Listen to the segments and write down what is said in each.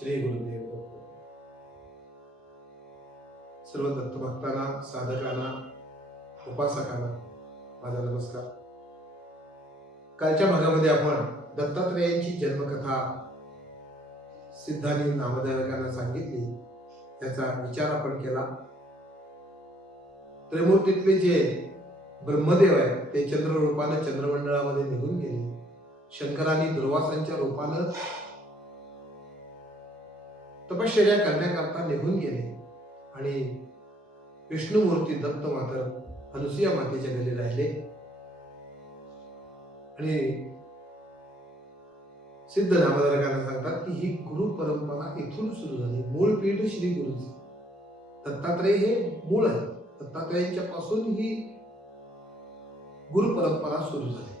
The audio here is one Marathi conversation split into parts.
श्री गुरुदेव. सर्व दत्तभक्तांना साधकांना उपासकांना माझा नमस्कार. कालच्या भागामध्ये आपण दत्तात्रेयांची जन्मकथा सिद्धांनी नामधारकांना सांगितली. त्याचा विचार आपण केला. त्रिमूर्तीतले जे ब्रह्मदेव आहे ते चंद्र रूपानं चंद्रमंडळामध्ये निघून गेले. शंकरांनी दुर्वासांच्या रूपानं तपश्चर्या करण्याकरता निघून गेले. आणि विष्णुमूर्ती दत्त मात्र अनुसुया मातेच्या घरी राहिले. आणि सिद्ध नामधारकांना सांगतात की ही गुरु परंपरा इथून सुरू झाली. मूळ पीठ श्री गुरुची दत्तात्रय हे मूळ आहे. दत्तात्रयांच्या पासून ही गुरु परंपरा सुरू झाली.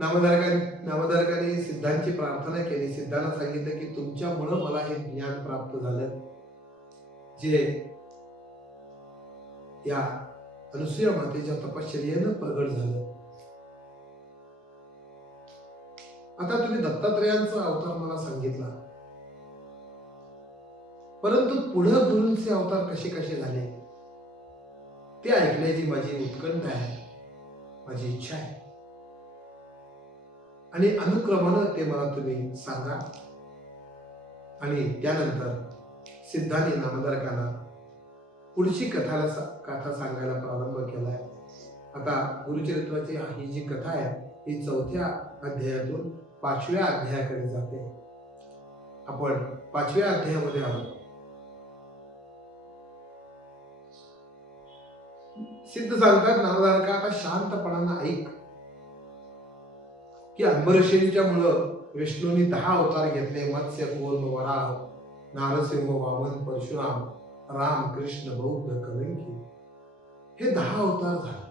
नामधारकांनी नामधारकांनी सिद्धांची प्रार्थना केली. सिद्धांना सांगितलं की तुमच्यामुळं मला हे ज्ञान प्राप्त झालं. जे या अनुसुया मातेच्या तपश्चर्यानं प्रगट झालं. आता तुम्ही दत्तात्रयांचा अवतार मला सांगितला. परंतु पुढं गुरूंचे अवतार कसे कसे झाले? ते ऐकण्याची माझी उत्कंठ आहे. माझी इच्छा आहे. आणि अनुक्रमानं ते मला तुम्ही सांगा. आणि त्यानंतर सिद्धांनी नामधारकांना पुढची कथाला सा- कथा सांगायला प्रारंभ केलाय. आता गुरुचरित्राची ही जी कथा आहे ही चौथ्या अध्यायातून पाचव्या अध्यायाकडे जाते. आपण पाचव्या अध्यायामध्ये आलो सिद्ध सांगतात नामधारका आता शांतपणानं ऐक. की अंबरशैलीच्या मुळं विष्णूंनी दहा अवतार घेतले. मत्स्य कोल वराह नारसिंह वामन परशुराम राम कृष्ण बौद्ध कलंकी. हे दहा अवतार झाले.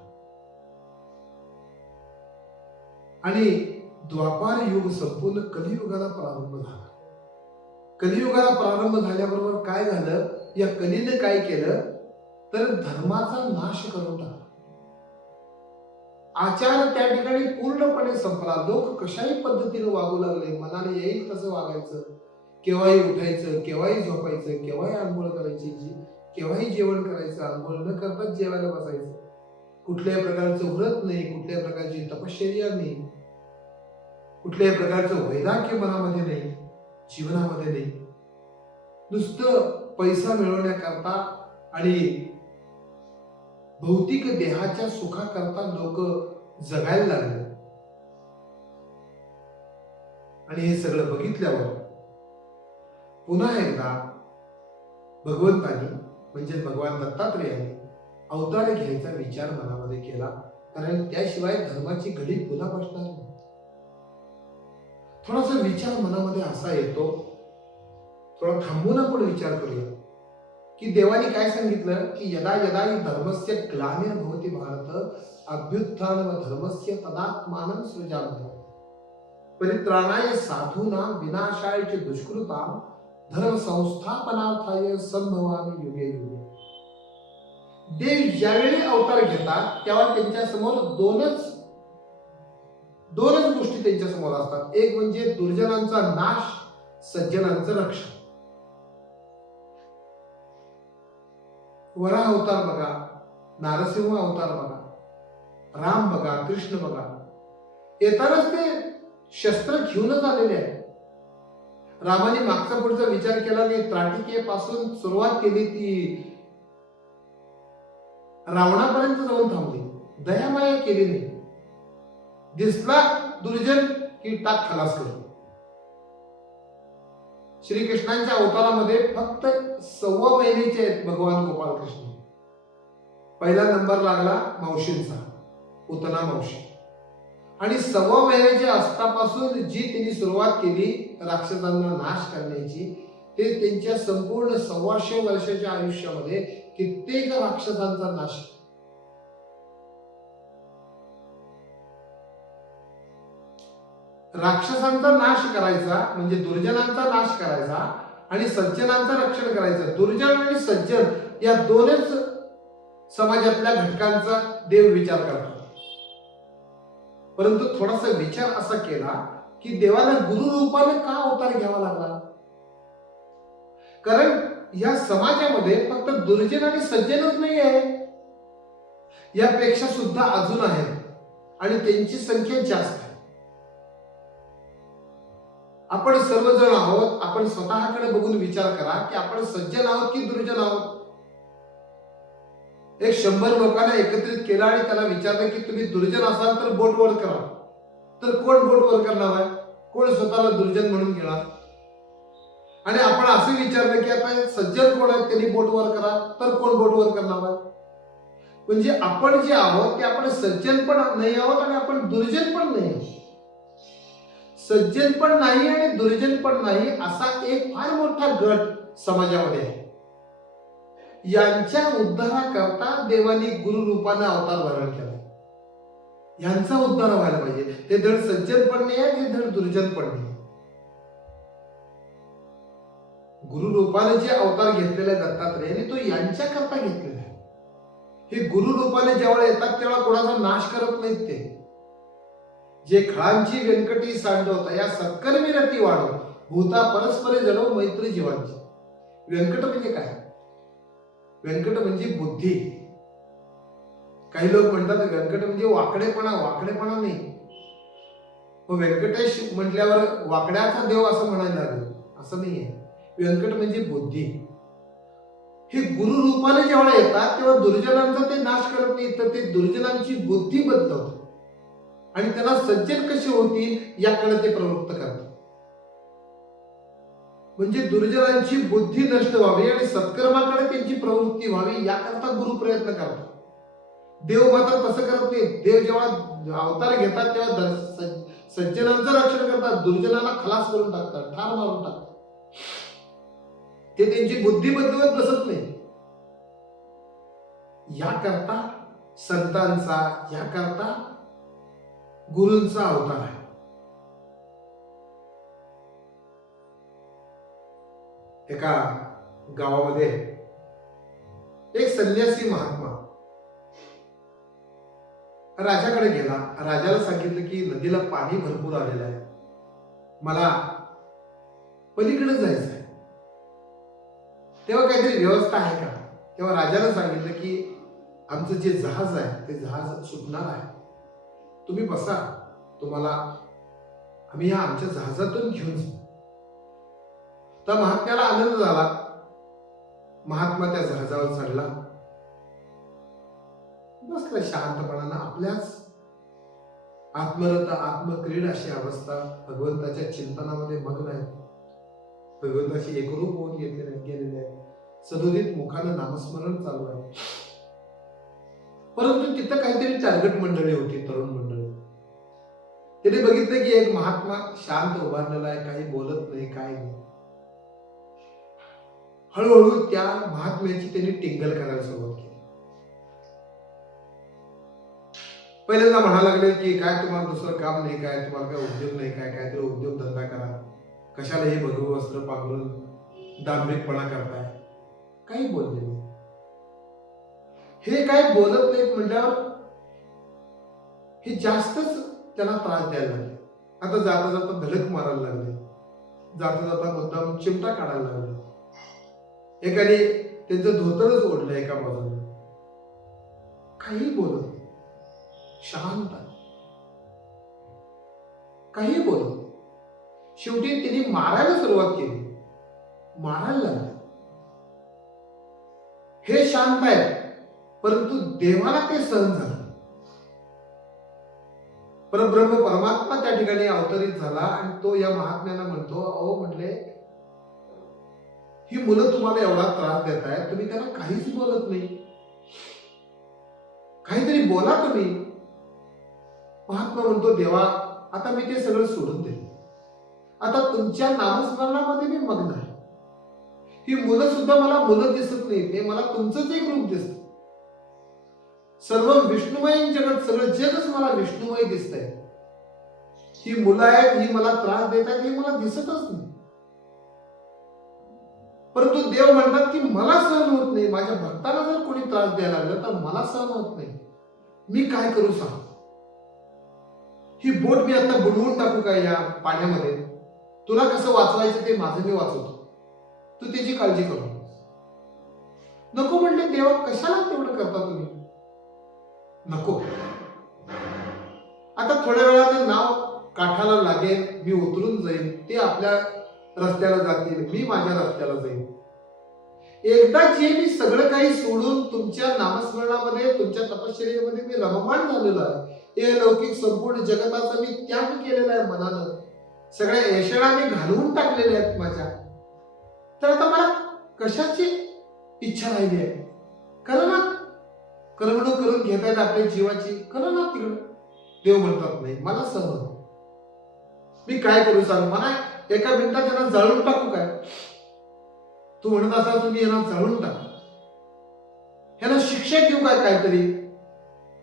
आणि द्वापार युग संपूर्ण कलियुगाला प्रारंभ झाला. कलियुगाला प्रारंभ झाल्याबरोबर काय झालं? या कलीनं काय केलं? तर धर्माचा नाश करून टाकला. आचार त्या ठिकाणी पूर्णपणे संपला. लोक कशाही पद्धतीने वागू लागले मनाने येईल तसं वागायचं. केव्हाही उठायचं केव्हाही झोपायचं केव्हाही आंघोळ करायची केव्हाही जेवण करायचं आंघोळ न करताच जेवायला बसायचं. कुठल्याही प्रकारचं व्रत नाही कुठल्याही प्रकारची तपश्चर्या नाही. कुठल्याही प्रकारचं वैराग्य मनामध्ये नाही जीवनामध्ये नाही. नुसतं पैसा मिळवण्याकरता आणि भौतिक देहाच्या सुखाकरता लोक जगायला लागले. आणि हे सगळं बघितल्यावर पुन्हा एकदा भगवंतानी म्हणजे भगवान दत्तात्रेयाने अवतार घ्यायचा विचार मनामध्ये केला. कारण त्याशिवाय धर्माची घडी पुन्हा बसणार नाही. थोडासा विचार मनामध्ये असा येतो. थोडा थांबून आपण विचार करूया. की देवाने काय सांगितलं? की यदा यदा धर्मस्य ग्लानिर्भवती भारत अभ्युत्थान व धर्मस्य तदात्मान सृजाम्य परित्राणाय साधूना विनाशाय च दुष्कृता धर्म संस्थापनार्थाय संभवामी युगे युगे। देव ज्यावेळी अवतार घेतात तेव्हा त्यांच्यासमोर दोनच दोनच गोष्टी त्यांच्यासमोर असतात. एक म्हणजे दुर्जनांचा नाश सज्जनांचं रक्षण. वरा अवतार बघा नारसिंह अवतार बघा राम बघा कृष्ण बघा. येतानाच ते शस्त्र घेऊनच आलेले आहे रामाने मागचा पुढचा विचार केला नाही त्राटिकेपासून सुरुवात केली ती. रावणापर्यंत जाऊन थांबली. दयामाया केली नाही. दिसला दुर्जन की टाक खलास करू श्रीकृष्णांच्या अवतारामध्ये फक्त सव्वा महिन्याचे आहेत भगवान गोपाल कृष्ण पहिला नंबर लागला मावशींचा उतना मावशी. आणि सव्वा महिन्याच्या असतापासून जी त्यांनी सुरुवात केली राक्षसांना नाश करण्याची ते त्यांच्या संपूर्ण सव्वाशे वर्षाच्या आयुष्यामध्ये कित्येक राक्षसांचा नाश राक्षसांचा नाश करायचा म्हणजे दुर्जनांचा नाश करायचा आणि सज्जनांचं रक्षण करायचं. दुर्जन आणि सज्जन या दोनच समाजातल्या घटकांचा देव विचार करतात परंतु थोडासा विचार असा केला की देवाला गुरु रूपाने का अवतार घ्यावा लागला? कारण या समाजामध्ये फक्त दुर्जन आणि सज्जनच नाही आहे. यापेक्षा सुद्धा अजून आहे. आणि त्यांची संख्या जास्त आहे. आपण सर्वजण आहोत आपण स्वतःकडे बघून विचार करा की आपण सज्जन आहोत की दुर्जन आहोत? एक शंभर लोकांना एकत्रित केला आणि त्याला विचारलं की तुम्ही दुर्जन असाल तर बोट वर करा. तर कोण बोट वर करणार आहे? कोण स्वतःला दुर्जन म्हणून घेणार? आणि आपण असं विचारलं की आता सज्जन कोण आहेत? त्यांनी बोट वर करा. तर कोण बोट वर करणार आहे? म्हणजे आपण जे आहोत ते आपण सज्जन पण नाही आहोत आणि आपण दुर्जन पण नाही आहोत. सज्जन पण नाही आणि दुर्जन पण नाही असा एक फार मोठा गट समाजामध्ये आहे. यांच्या उद्धाराकरता देवानी गुरु रूपाने अवतार धारण केला. यांचा उद्धार व्हायला पाहिजे. ते धड सज्जन पण नाही आहे हे धड दुर्जन पण नाही. गुरु रूपाने जे अवतार घेतलेले आहे दत्तात्रेयाने तो यांच्या करता घेतलेला आहे. हे गुरु रूपाने जेव्हा येतात तेव्हा कोणाचा नाश करत नाहीत ते. जे खळांची व्यंकटी सांडवता या सत्कर्मी रती वाढव भूता परस्परे जणो मैत्री जीवांची. व्यंकट म्हणजे काय? व्यंकट म्हणजे बुद्धी. काही लोक म्हणतात व्यंकट म्हणजे वाकडेपणा वाकडेपणा नाही. व्यंकटेश म्हटल्यावर वाकड्याचा देव असं म्हणायला लागलं. असं नाहीये. व्यंकट म्हणजे बुद्धी. हे गुरु रूपाने जेव्हा येतात तेव्हा दुर्जनांचा ते नाश करत नाही तर ते दुर्जनांची बुद्धी बदलवतात आणि त्यांना सज्जन कसे होतील याकडे ते प्रवृत्त करतात. म्हणजे दुर्जनांची बुद्धी नष्ट व्हावी आणि सत्कर्माकडे त्यांची प्रवृत्ती व्हावी याकरता गुरु प्रयत्न करतात. देव मात्र तसं करत नाही देव जेव्हा अवतार घेतात तेव्हा द- सज्जनांचं रक्षण करतात. दुर्जनाला खलास करून टाकतात ठार मारून टाकतात. ते त्यांची बुद्धी बदलवत बसत नाही याकरता संतांचा याकरता गुरूंचा अवतार आहे. एका गावामध्ये एक संन्यासी महात्मा राजाकडे गेला. राजाला सांगितलं की नदीला पाणी भरपूर आलेलं आहे. मला पलीकडे जायचं आहे. तेव्हा काहीतरी व्यवस्था आहे का? तेव्हा राजाला सांगितलं की आमचं जे जहाज आहे ते जहाज सुटणार आहे. तुम्ही बसा. तुम्हाला आम्ही या आमच्या जहाजातून घेऊन जाऊ. त्या महात्म्याला आनंद झाला. महात्मा त्या जहाजावर चढला. बसला शांतपणानं आपल्याच. आत्मरत आत्मक्रीड अशी अवस्था भगवंताच्या चिंतनामध्ये मग्न आहे. भगवंताशी एकरूप होऊन घेतलेले गेलेले आहे सदोदित मुखानं नामस्मरण चालू आहे. परंतु तिथं काहीतरी चारगट मंडळी होती तरुण मंडळी. त्याने बघितलं की एक महात्मा शांत उभारलेला आहे काही बोलत नाही काय नाही. हळूहळू त्या महात्म्याची त्यांनी टिंगल करायला सुरुवात केली. पहिल्यांदा म्हणायला लागले की काय तुम्हाला दुसरं काम नाही काय तुम्हाला काय उद्योग नाही काय काहीतरी उद्योग धंदा करा. कशाला हे भगव वस्त्र पांघरून दांभिकपणा करताय? काही बोलले नाही. हे काय बोलत नाहीत म्हटल्यावर हे जास्तच त्यांना त्रास द्यायला लागले. आता जाता जाता धडक मारायला लागले. जाता जाता मुद्दाम चिमटा काढायला लागले. एकाने त्यांचं धोतरच ओढलं एका बाजूला. काही बोलत शांत काही बोलत शेवटी त्यांनी मारायला सुरुवात केली. मारायला लागले. हे शांत आहे परंतु देवाला ते सहन झालं. परब्रह्म परमात्मा त्या ठिकाणी अवतरित झाला आणि तो या महात्म्याला म्हणतो अहो म्हटले ही मुलं तुम्हाला एवढा त्रास देत आहेत तुम्ही त्यांना काहीच बोलत नाही. काहीतरी बोला तुम्ही. महात्मा म्हणतो देवा आता मी ते सगळं सोडून दे आता तुमच्या नामस्मरणामध्ये मी मग्न आहे. ही मुलं सुद्धा मला मुलं दिसत नाही ते मला तुमचंच एक रूप दिसत. सर्व विष्णुमय जगत सगळं जगच मला विष्णुमय दिसतंय. ही मुलं आहेत ही मला त्रास देत आहेत हे मला दिसतच नाही. परंतु देव म्हणतात की मला सहन होत नाही. माझ्या भक्ताला जर कोणी त्रास द्यायला लागला तर मला सहन होत नाही. मी काय करू सांग? ही बोट मी आता बुडवून टाकू का या पाण्यामध्ये? तुला कसं वाचवायचं ते माझं मी वाचवतो. तू त्याची काळजी करू नको म्हणले देवा कशाला तेवढं करता तुम्ही? नको. आता थोड्या वेळाने नाव काठाला लागेल मी उतरून जाईन ते आपल्या रस्त्याला जातील मी माझ्या रस्त्याला जाईन. एकदा जे मी सगळं काही सोडून तुमच्या नामस्मरणामध्ये तुमच्या तपश्चर्येमध्ये मी रममाण झालेलो आहे. हे लौकिक संपूर्ण जगताचा मी त्याग केलेला आहे मनानं. सगळ्या यशळा मी घालवून टाकलेल्या आहेत माझ्या. तर आता मला कशाची इच्छा राहिली आहे? कारण करमणूक करून घेतायत आपल्या जीवाची. करा ना तिकडं. देव म्हणतात नाही मला सहन मी काय करू सांग? मला एका मिनिटात यांना जाळून टाकू काय? तू म्हणत असाल तुम्ही यांना जाळून टाक. ह्यांना शिक्षा देऊ काय काहीतरी?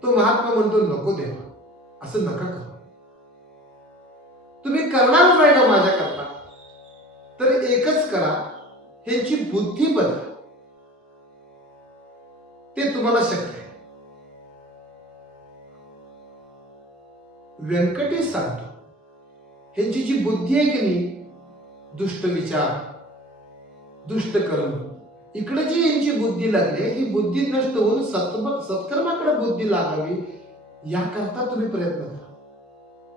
तो महात्मा म्हणतो नको देवा असं नका करा. तुम्ही करणार नाही का माझ्या करता तर एकच करा ह्यांची बुद्धी बदला ते तुम्हाला शक्य व्यंकटेश सांगतो. ह्यांची जी बुद्धी आहे की नाही दुष्ट विचार दुष्ट कर्म इकडे जी यांची बुद्धी लागली ही बुद्धी नष्ट होऊन सत्म सत्कर्माकडे बुद्धी लागावी याकरता तुम्ही प्रयत्न करा.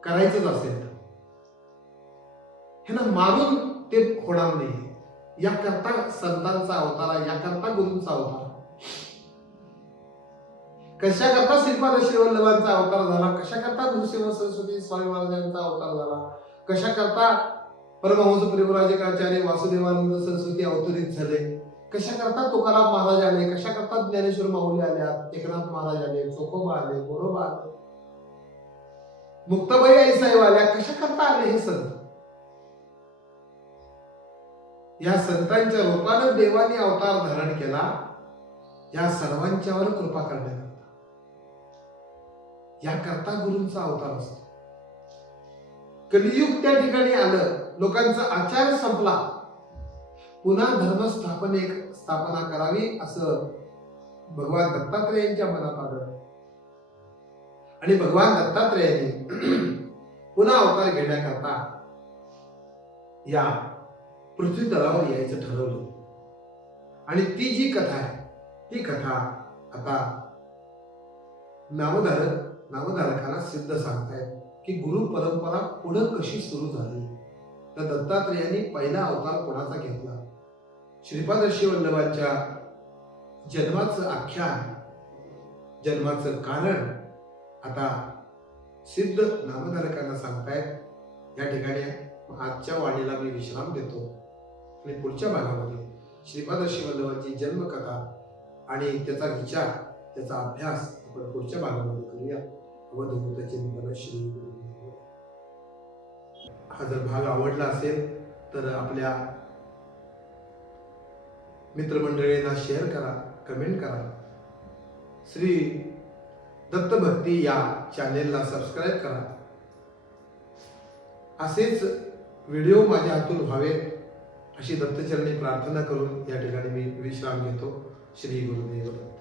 करायचंच असेल तर. ह्यांना मारून ते होणार नाही. याकरता संतांचा अवतारा याकरता गुरूंचा अवतार कशा करता श्रीपाद शिवल्लभांचा अवतार झाला? कशा करता गुरुसेवा सरस्वती स्वामी महाराजांचा अवतार झाला? कशा करता परमहंस परिवराजकाचार्य वासुदेवानंद सरस्वती अवतरित झाले? कशा करता तुकाराम महाराज आले? कशा करता ज्ञानेश्वर माऊली आल्या एकनाथ महाराज आले चोखोबा आले गोरोबा आले? मुक्ताबाई आई साहेब आल्या कशा करता आले हे संत? या संतांच्या रूपानं देवाने अवतार धारण केला या सर्वांच्यावर कृपा करण्यात याकरता गुरूंचा अवतार असतो. कलियुग त्या ठिकाणी आलं लोकांचा आचार संपला. पुन्हा धर्मस्थापने स्थापना करावी असं भगवान दत्तात्रेयांच्या मनात आलं आणि भगवान दत्तात्रेयांनी पुन्हा अवतार घेण्याकरता या पृथ्वी तलावर यायचं ठरवलं. आणि ती जी कथा आहे ती कथा आता नामधारक नामधारकाला सिद्ध सांगतायत की गुरु परंपरा पुढं कशी सुरू झाली? तर दत्तात्रेयांनी पहिला अवतार कोणाचा घेतला? श्रीपाद वल्लभांच्या जन्माचं आख्यान जन्माचं कारण आता सिद्ध नामधारकांना सांगतायत. या ठिकाणी आजच्या वाणीला मी विश्राम देतो. आणि पुढच्या भागामध्ये श्रीपाद वल्लभांची जन्मकथा आणि त्याचा विचार त्याचा अभ्यास आपण पुढच्या भागामध्ये करूया अवधूत चिंतन श्री हा जर भाग आवडला असेल तर आपल्या मित्रमंडळींना शेअर करा कमेंट करा. श्री दत्तभक्ती या चॅनेलला सबस्क्राईब करा. असेच व्हिडिओ माझ्या हातून व्हावे अशी दत्तचरणी प्रार्थना करून या ठिकाणी मी विश्राम घेतो. श्री गुरुदेव.